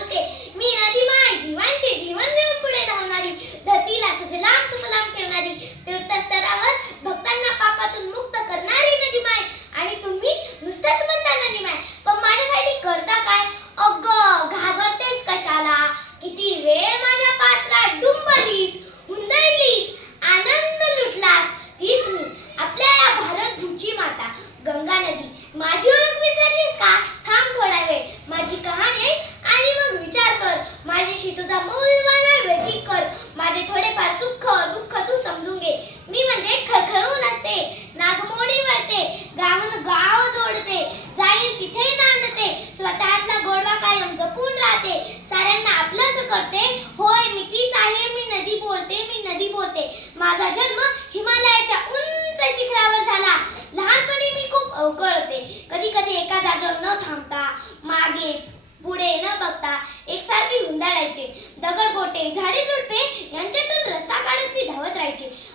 बोलते मी नदी माय जीवांचे जीवन घेऊन पुढे धावणारी धरतीला सुजलाम सुफलाम ठेवणारी तीर्थस्तरावर भक्तांना पापातून मुक्त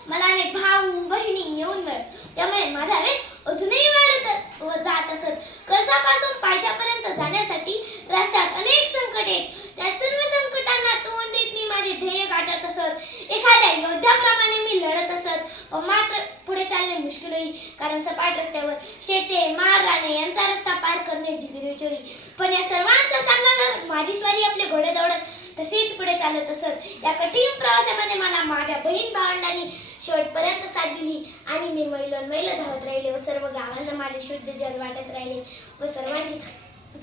मला आणि भाऊ बहिणी येऊन मिळत त्यामुळे माझा वेग अजूनही वाढत व जात असत कळसापासून पायथ्यापर्यंत जाण्यासाठी रस्त्यात अनेक संकट येत त्या सर्व संकटांना तोंड देत मी माझे ध्येय गाठत असत एखाद्या योद्ध्याप्रमाणे मी लढत असत पण मात्र पुढे चालणे मुश्किल होई कारण सपाट रस्त्यावर शेते मार राणे यांचा रस्ता पार करणे जिगरीची होई पण या सर्वांचा चांगला माझी स्वारी आपले घोडे दौडत तसेच पुढे चालत असत. या कठीण प्रवासामध्ये मला माझ्या बहीण भावंडांनी शेवटपर्यंत साथ दिली आणि मी मैलोन मैल धावत राहिले व सर्व गावांना माझे शुद्ध जल वाटत राहिले व सर्वांची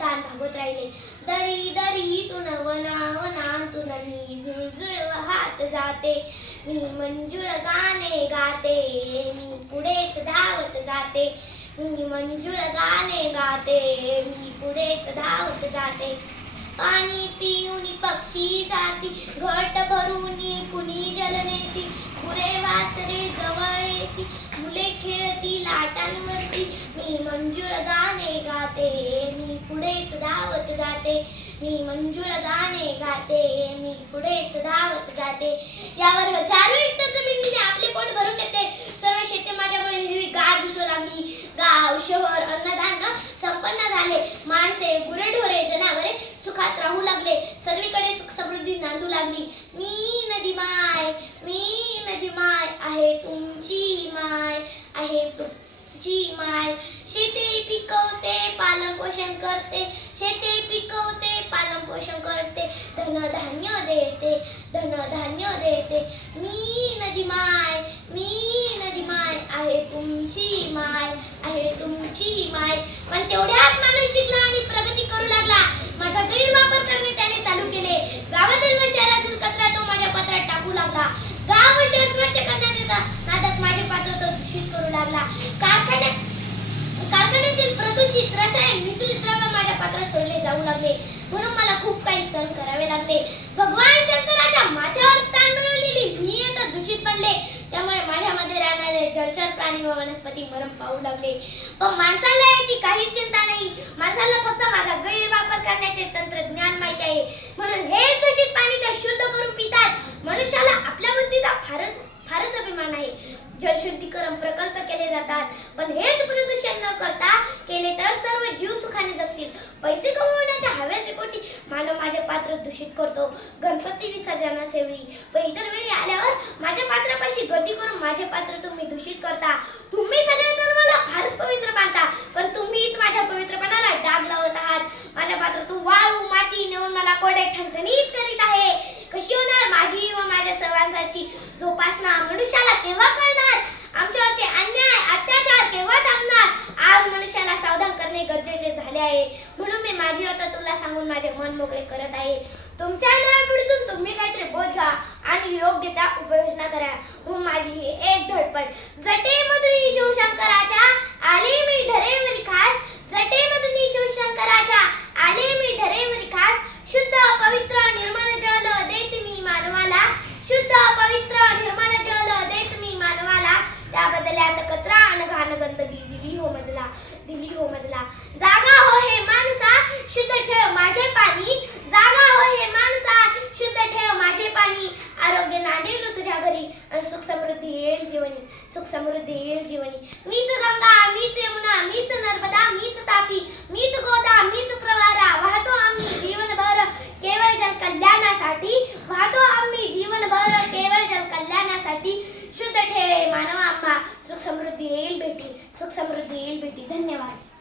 ताण भागवत राहिले. दरी दरी तू वना तू मी झुळझुळ वाहत जाते. मी मंजुळ गाणे गाते. मी पुढेच धावत जाते. मी मंजुळ गाणे गाते. मी पुढेच धावत जाते. पाणी पिऊ पक्षी जाती घट भरून कुणी जल नेती पुरे वासरे जवळ येती मुले खेळती लाटांवरती मी मंजुळ गाणे गाते मी पुढेच धावत जाते मी मंजुळ गाणे गाते मी पुढेच धावत जाते. यावर हजारो एकदा जमिनीने आपले पोट भरून येते सर्व शेती माझ्यामुळे हिरवी गार दिसू लागली गाव शहर अन्नधान्य संपन्न झाले. माणसे गुरेढोरे जनावरे सुखात राहू लागले. सर्व सुख समृद्धी नांदू लागली मी नदी माय मी नदी माय आहे तुमची माय आहे तुमची माय शेते पिकवते पालन पोषण करते शेती पिकवते पालन पोषण करते धनधान्य देते धनधान्य देते. मी नदी माय मी नदी माय आहे तुमची माय आहे तुमची माय पण तेवढ्यात माणूस शिकला आणि प्रगती करू लागला माझा गैरवापर करणे त्याने चालू केले गावातील व शहरातील कचरा तो माझ्या पात्रात टाकू लागला गाव व शहर स्वच्छ करण्याचा नादात माझे पात्र तो दूषित करू लागला कारखान्यात कारखान्यातील प्रदूषित रसायन मिश्रित द्रव्य माझ्या पात्रात सोडले जाऊ लागले म्हणून मला खूप काही सहन करावे लागले. भगवान शंकराच्या माथ्यावर स्थान मिळवलेली मी आता दूषित बनले त्यामुळे माझ्यामध्ये राहणारे जलचर प्राणी व वनस्पती मरण पाहू लागले. पण माणसाला याची काही चिंता नाही. माणसाला फक्त माझा गैरवापर करण्याचे तंत्रज्ञान माहिती आहे. म्हणून हे दूषित पाणी ते शुद्ध करून पितात. मनुष्याला आपल्या बुद्धीचा फारच फारच अभिमान आहे. जलशुद्धीकरण प्रकल्प केले जातात. पण हेच प्रदूषण न करता केले तर सर्व जीव सुखाने जगतील पैसे कमवण्याच्या हव्याचे पोटी मानव माझे पात्र दूषित करतो. गणपती विसर्जनाच्या वेळी. व इतर वेळी आल्यावर माझ्या पात्रापाशी गती करून माझे पात्र तुम्ही दूषित करता. तुम्ही सगळे तर मला फारच पवित्र मानता पण तुम्हीच माझ्या पवित्रपणाला डाग लावत आहात. माझ्या पात्रातून वाळू माती नेऊन मला कोडे ठणठणीत करीत आहे कशी होणार माझी व माझ्या सर्वांची जोपासना मनुष्याला केव्हा कळणार आमच्यावरचे अन्याय अत्याचार केव्हा थांबणार आज मनुष्याला सावधान करणे गरजेचे झाले आहे. म्हणून मी माझी आता तुला सांगून माझे मन मोकळे करत आहे. तुमच्या नव्या तुम्ही काहीतरी बोध घ्या आणि योग्य त्या उपाययोजना करा मग माझी एक धडपड. जटे मधुरी शिवशंकराच्या आले मी धरेवरी खास जटे मधुरी शिवशंकराच्या आले मी धरेवरी खास शुद्ध पवित्र निर्मळ जल देत मी मानवाला शुद्ध पवित्र निर्मळ जल देत मी मानवाला त्या बदल्यात कचरा आणि घाण गंदगी दिली हो मजला दिली हो मजला जागा हो हे माणसा शुद्ध ठेव माझे पाणी जागा हो हे माणसा शुद्ध ठेव माझे पाणी आरोग्य नांदेल तुझ्या घरी आणि सुख समृद्धी सुख समृद्धी येईल जीवनी. मीच गंगा मीच यमुना मीच नर्मदा मीच तापी मीच गोदा मीच प्रवारा. वाहतो आम्ही जीवनभर केवळ जल कल्याणासाठी वाहतो आम्ही जीवनभर केवळ जल कल्याणासाठी शुद्ध ठेवे मानव आम्हा सुख समृद्धी येईल भेटी. सुख समृद्धी येईल भेटी. धन्यवाद.